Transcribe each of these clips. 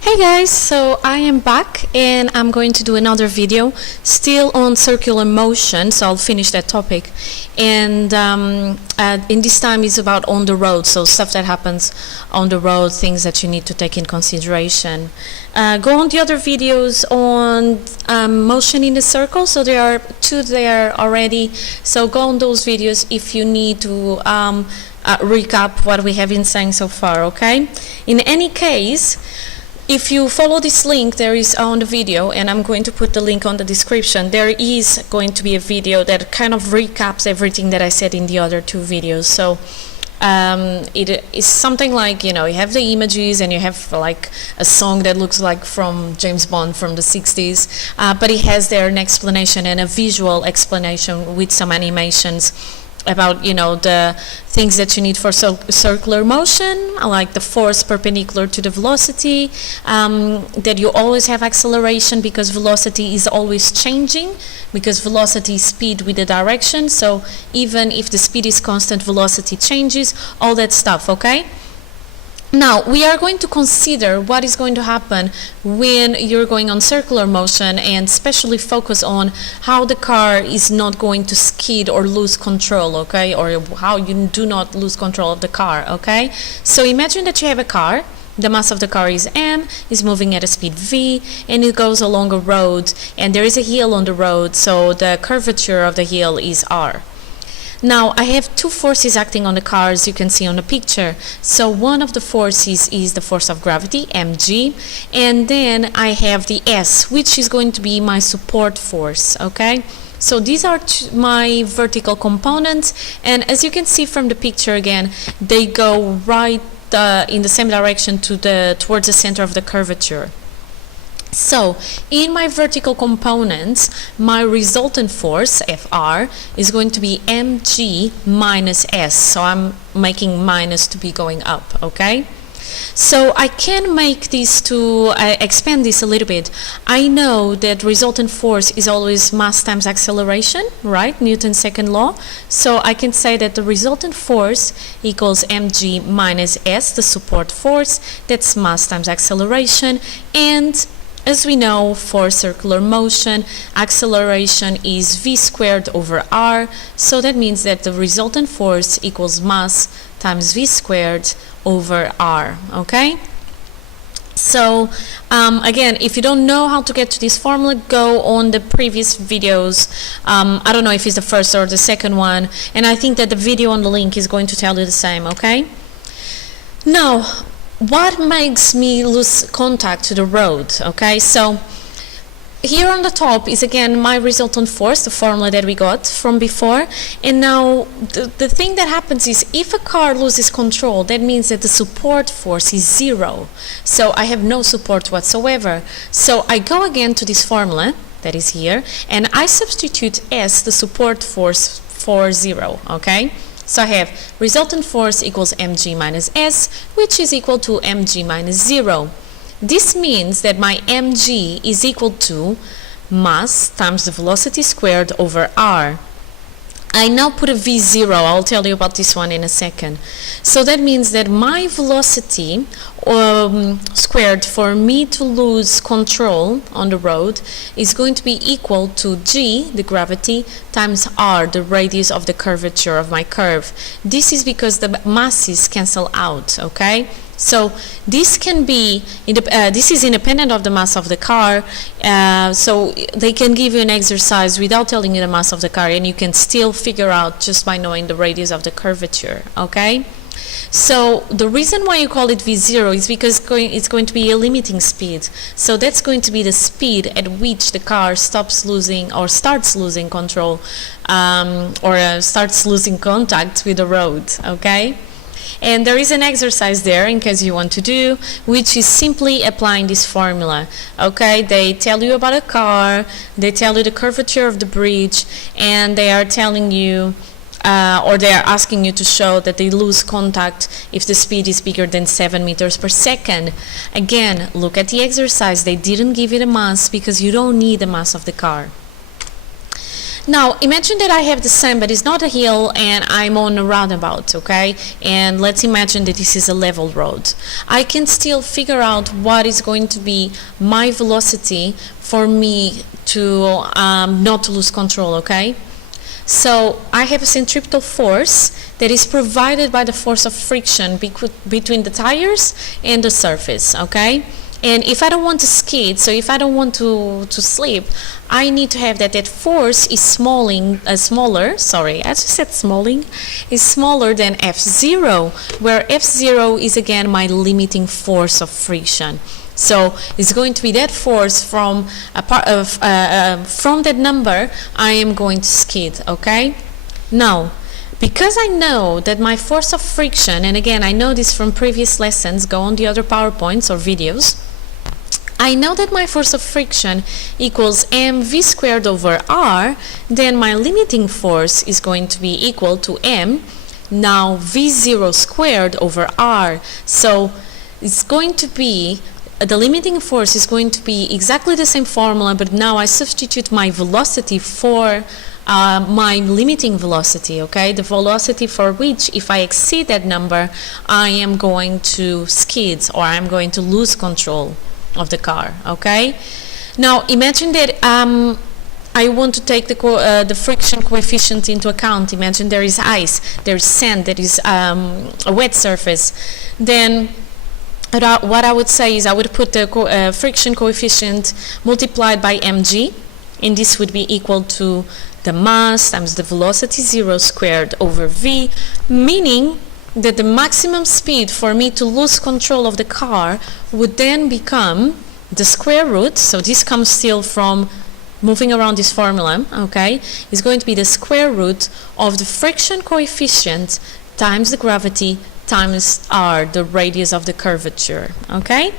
Hey guys, so I am back and I'm going to do another video still on circular motion, so I'll finish that topic. And in this time is about on the road, so stuff that happens on the road, things that you need to take in consideration. Go on the other videos on motion in the circle, so there are two there already, so go on those videos if you need to recap what we have been saying so far, okay? In any case, if you follow this link, there is on the video, and I'm going to put the link on the description, there is going to be a video that kind of recaps everything that I said in the other two videos. So it is something like, you know, you have the images and you have like a song that looks like from James Bond from the 60s, but it has there an explanation and a visual explanation with some animations about, you know, the things that you need for circular motion, like the force perpendicular to the velocity, that you always have acceleration because velocity is always changing, because velocity is speed with the direction, so even if the speed is constant, velocity changes, all that stuff, okay? Now, we are going to consider what is going to happen when you're going on circular motion, and especially focus on how the car is not going to skid or lose control, okay? Or how you do not lose control of the car, okay? So imagine that you have a car. The mass of the car is m, is moving at a speed v, and it goes along a road, and there is a hill on the road, so the curvature of the hill is r. Now, I have two forces acting on the car, as you can see on the picture. So one of the forces is the force of gravity, mg, and then I have the s, which is going to be my support force, okay? So these are my vertical components, and as you can see from the picture again, they go right in the same direction towards the center of the curvature. So, in my vertical components, my resultant force, Fr, is going to be mg minus s. So I'm making minus to be going up, okay? So I can make this to expand this a little bit. I know that resultant force is always mass times acceleration, right? Newton's second law. So I can say that the resultant force equals mg minus s, the support force. That's mass times acceleration. And as we know, for circular motion, acceleration is v squared over r, so that means that the resultant force equals mass times v squared over r, okay? So, again, if you don't know how to get to this formula, go on the previous videos. I don't know if it's the first or the second one, and I think that the video on the link is going to tell you the same, okay? Now, what makes me lose contact to the road, okay? So here on the top is again my resultant force, the formula that we got from before, and now the thing that happens is if a car loses control, that means that the support force is 0, so I have no support whatsoever. So I go again to this formula that is here, and I substitute S, the support force, for 0, okay? So I have resultant force equals mg minus s, which is equal to mg minus 0. This means that my mg is equal to mass times the velocity squared over r. I now put a v0, I'll tell you about this one in a second. So that means that my velocity squared for me to lose control on the road is going to be equal to g, the gravity, times r, the radius of the curvature of my curve. This is because the masses cancel out, okay? So this can be, this is independent of the mass of the car, so they can give you an exercise without telling you the mass of the car, and you can still figure out just by knowing the radius of the curvature, okay? So the reason why you call it V0 is because it's going to be a limiting speed. So that's going to be the speed at which the car stops losing or starts losing control, or starts losing contact with the road, okay? And there is an exercise there in case you want to do, which is simply applying this formula, okay? They tell you about a car, they tell you the curvature of the bridge, and they are telling you, or they are asking you to show that they lose contact if the speed is bigger than 7 meters per second. Again, look at the exercise. They didn't give you the mass because you don't need the mass of the car. Now imagine that I have the same, but it's not a hill and I'm on a roundabout, okay? And let's imagine that this is a level road. I can still figure out what is going to be my velocity for me to not lose control, okay? So I have a centripetal force that is provided by the force of friction between the tires and the surface, okay? And if I don't want to skid, so if I don't want to slip, I need to have that force is smaller, sorry, I just said smalling, is smaller than F0, where F0 is again my limiting force of friction. So it's going to be that force from that number I am going to skid, okay? Now, because I know that my force of friction, and again I know this from previous lessons, go on the other PowerPoints or videos, I know that my force of friction equals mv squared over r, then my limiting force is going to be equal to m, now v0 squared over r. So it's going to be, the limiting force is going to be exactly the same formula, but now I substitute my velocity for my limiting velocity, okay? The velocity for which, if I exceed that number, I am going to skid, or I'm going to lose control of the car, okay? Now imagine that I want to take the friction coefficient into account. Imagine there is ice, there is sand, there is a wet surface. Then what I would say is I would put the friction coefficient multiplied by mg, and this would be equal to the mass times the velocity 0 squared over v, meaning that the maximum speed for me to lose control of the car would then become the square root, so this comes still from moving around this formula, okay, is going to be the square root of the friction coefficient times the gravity times r, the radius of the curvature, okay?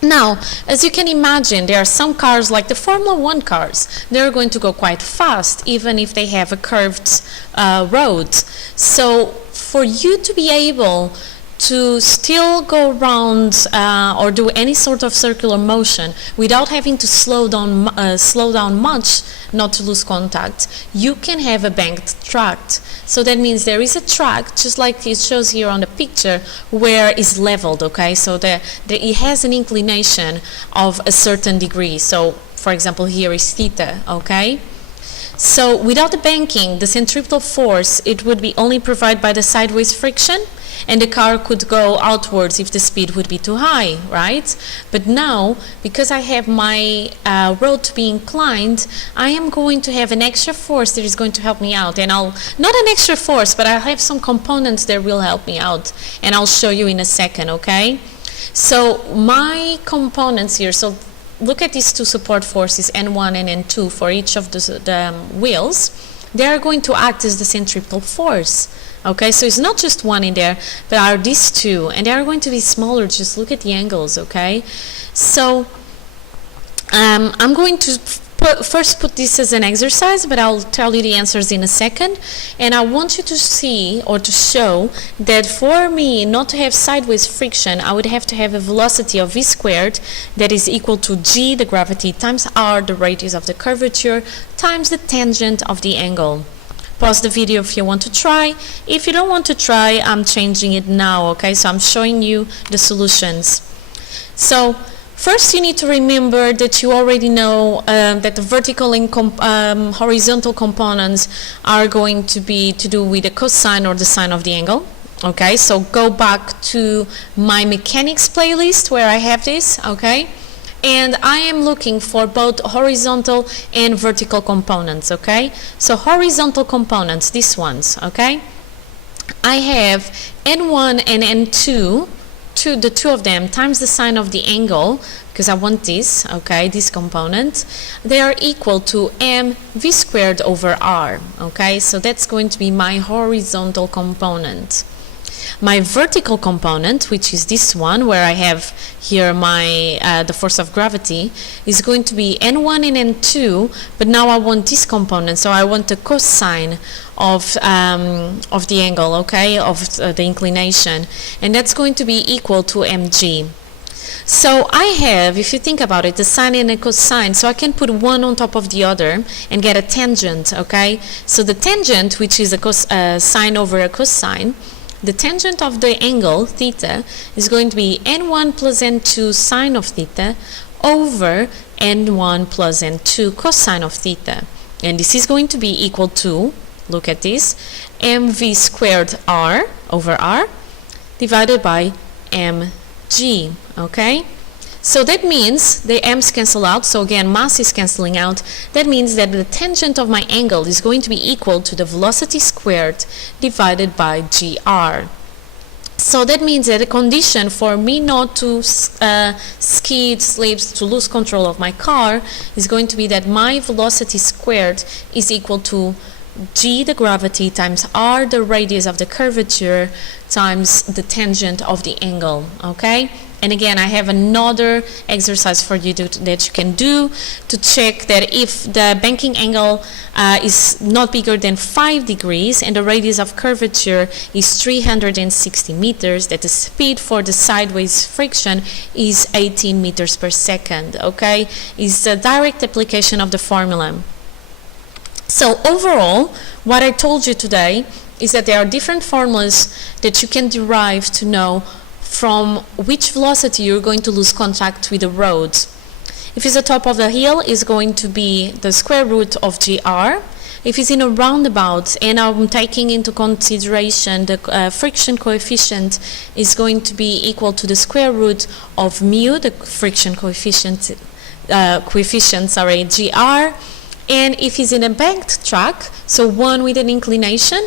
Now, as you can imagine, there are some cars like the Formula 1 cars. They're going to go quite fast, even if they have a curved road. So for you to be able to still go around or do any sort of circular motion without having to slow down much, not to lose contact, you can have a banked track. So that means there is a track, just like it shows here on the picture, where it's leveled, okay? So it has an inclination of a certain degree. So, for example, here is theta, okay? So without the banking, the centripetal force, it would be only provided by the sideways friction, and the car could go outwards if the speed would be too high, right? But now, because I have my road to be inclined, I am going to have an extra force that is going to help me out. And not an extra force, but I'll have some components that will help me out. And I'll show you in a second, okay? So my components here, so look at these two support forces, N1 and N2 for each of the wheels. They are going to act as the centripetal force. Okay, so it's not just one in there, but are these two, and they are going to be smaller. Just look at the angles, okay? So I'm going to first put this as an exercise, but I'll tell you the answers in a second. And I want you to see or to show that for me not to have sideways friction, I would have to have a velocity of v squared that is equal to g, the gravity, times r, the radius of the curvature, times the tangent of the angle. Pause the video if you want to try. If you don't want to try, I'm changing it now, okay? So I'm showing you the solutions. So first you need to remember that you already know that the vertical and horizontal components are going to be to do with the cosine or the sine of the angle. Okay, so go back to my mechanics playlist where I have this, okay? And I am looking for both horizontal and vertical components, okay? So horizontal components, these ones, okay? I have N1 and N2, the two of them, times the sine of the angle, because I want this, okay, this component, they are equal to mv squared over r, okay? So that's going to be my horizontal component. My vertical component, which is this one, where I have here my the force of gravity, is going to be N1 and N2, but now I want this component, so I want the cosine of the angle, okay, of the inclination, and that's going to be equal to mg. So I have, if you think about it, the sine and a cosine, so I can put one on top of the other and get a tangent, okay? So the tangent, which is a sine over a cosine, the tangent of the angle, theta, is going to be n1 plus n2 sine of theta over n1 plus n2 cosine of theta. And this is going to be equal to, look at this, mv squared r over r divided by mg, okay? So that means the m's cancel out, so again mass is cancelling out. That means that the tangent of my angle is going to be equal to the velocity squared divided by gr. So that means that the condition for me not to skid, slip, to lose control of my car is going to be that my velocity squared is equal to g, the gravity, times r, the radius of the curvature, times the tangent of the angle, okay? And again, I have another exercise for you that you can do to check that if the banking angle is not bigger than 5 degrees and the radius of curvature is 360 meters, that the speed for the sideways friction is 18 meters per second, okay? It's a direct application of the formula. So overall, what I told you today is that there are different formulas that you can derive to know from which velocity you're going to lose contact with the road. If it's the top of the hill, it's going to be the square root of gr. If it's in a roundabout and I'm taking into consideration the friction coefficient is going to be equal to the square root of mu, the friction coefficient, gr. And if it's in a banked track, so one with an inclination,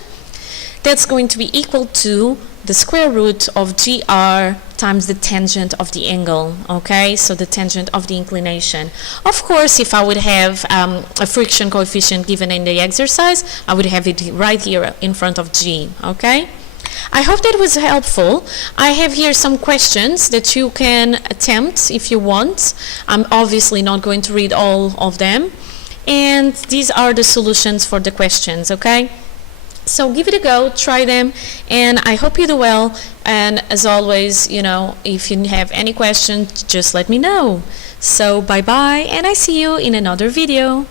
that's going to be equal to the square root of gr times the tangent of the angle, okay? So the tangent of the inclination. Of course, if I would have a friction coefficient given in the exercise, I would have it right here in front of g, okay? I hope that was helpful. I have here some questions that you can attempt if you want. I'm obviously not going to read all of them. And these are the solutions for the questions, okay? So give it a go, try them, and I hope you do well. And as always, you know, if you have any questions, just let me know. So bye-bye, and I see you in another video.